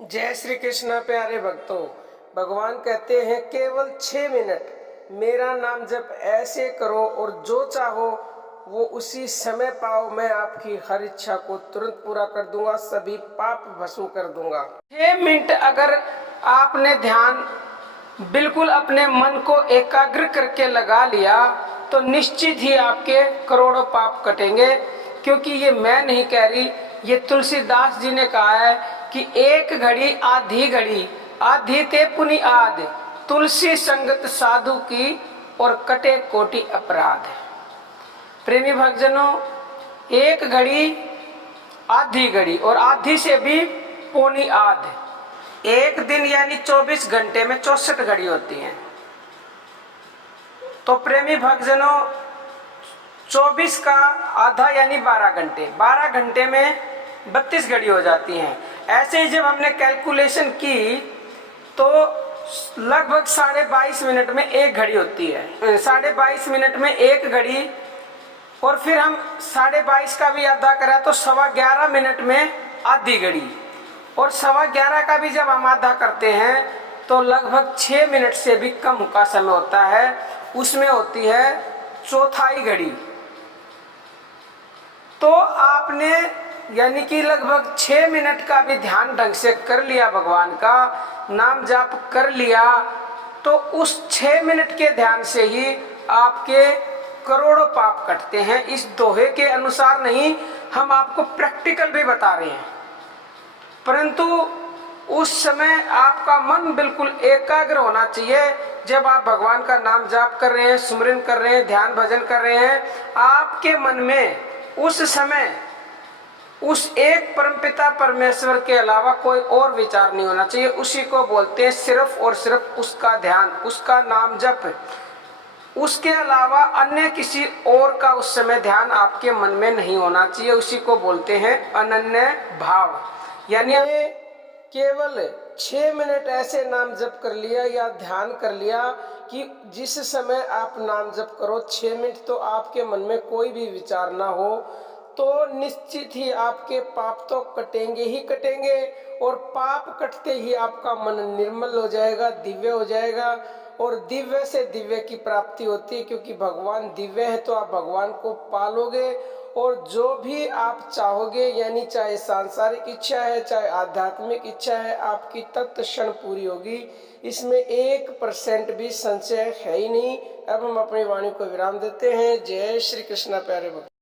जय श्री कृष्णा प्यारे भक्तों। भगवान कहते हैं केवल 6 मिनट मेरा नाम जप ऐसे करो और जो चाहो वो उसी समय पाओ। मैं आपकी हर इच्छा को तुरंत पूरा कर दूंगा, सभी पाप भस्म कर दूंगा। 6 मिनट अगर आपने ध्यान बिल्कुल अपने मन को एकाग्र करके लगा लिया तो निश्चित ही आपके करोड़ों पाप कटेंगे। क्योंकि ये मैं नहीं कह रही, ये तुलसीदास जी ने कहा है कि एक घड़ी आधी ते पुनि आध, तुलसी संगत साधु की और कटे कोटि अपराध। प्रेमी भक्तजनों, एक घड़ी और आधी से भी पौनी आध। एक दिन यानी 24 घंटे में 64 घड़ी होती हैं। तो प्रेमी भक्तजनों, 24 का आधा यानी 12 घंटे, 12 घंटे में 32 घड़ी हो जाती हैं। ऐसे ही जब हमने कैलकुलेशन की तो लगभग 22.5 मिनट में एक घड़ी होती है। 22.5 मिनट में एक घड़ी, और फिर हम 22.5 का भी आधा करा तो 11.15 मिनट में आधी घड़ी, और 11.15 का भी जब हम आधा करते हैं तो लगभग 6 मिनट से भी कम का समय होता है, उसमें होती है चौथाई घड़ी। तो आपने यानी कि लगभग 6 मिनट का भी ध्यान ढंग से कर लिया, भगवान का नाम जाप कर लिया, तो उस 6 मिनट के ध्यान से ही आपके करोड़ों पाप कटते हैं। इस दोहे के अनुसार नहीं, हम आपको प्रैक्टिकल भी बता रहे हैं। परंतु उस समय आपका मन बिल्कुल एकाग्र होना चाहिए। जब आप भगवान का नाम जाप कर रहे हैं, सुमिरन कर रहे हैं, ध्यान भजन कर रहे हैं, आपके मन में उस समय उस एक परमपिता परमेश्वर के अलावा कोई और विचार नहीं होना चाहिए। उसी को बोलते हैं सिर्फ और सिर्फ उसका ध्यान, उसका नाम जप। उसके अलावा अन्य किसी और का उस समय ध्यान आपके मन में नहीं होना चाहिए। उसी को बोलते हैं अनन्य भाव। यानी केवल 6 मिनट ऐसे नाम जप कर लिया या ध्यान कर लिया कि जिस समय आप नाम जप करो 6 मिनट तो आपके मन में कोई भी विचार ना हो, तो निश्चित ही आपके पाप तो कटेंगे ही कटेंगे, और पाप कटते ही आपका मन निर्मल हो जाएगा, दिव्य हो जाएगा। और दिव्य से दिव्य की प्राप्ति होती है, क्योंकि भगवान दिव्य है तो आप भगवान को पालोगे। और जो भी आप चाहोगे, यानी चाहे सांसारिक इच्छा है चाहे आध्यात्मिक इच्छा है, आपकी तत्क्षण पूरी होगी। इसमें 1% भी संशय है ही नहीं। अब हम अपनी वाणी को विराम देते हैं। जय श्री कृष्ण प्यारे भक्त।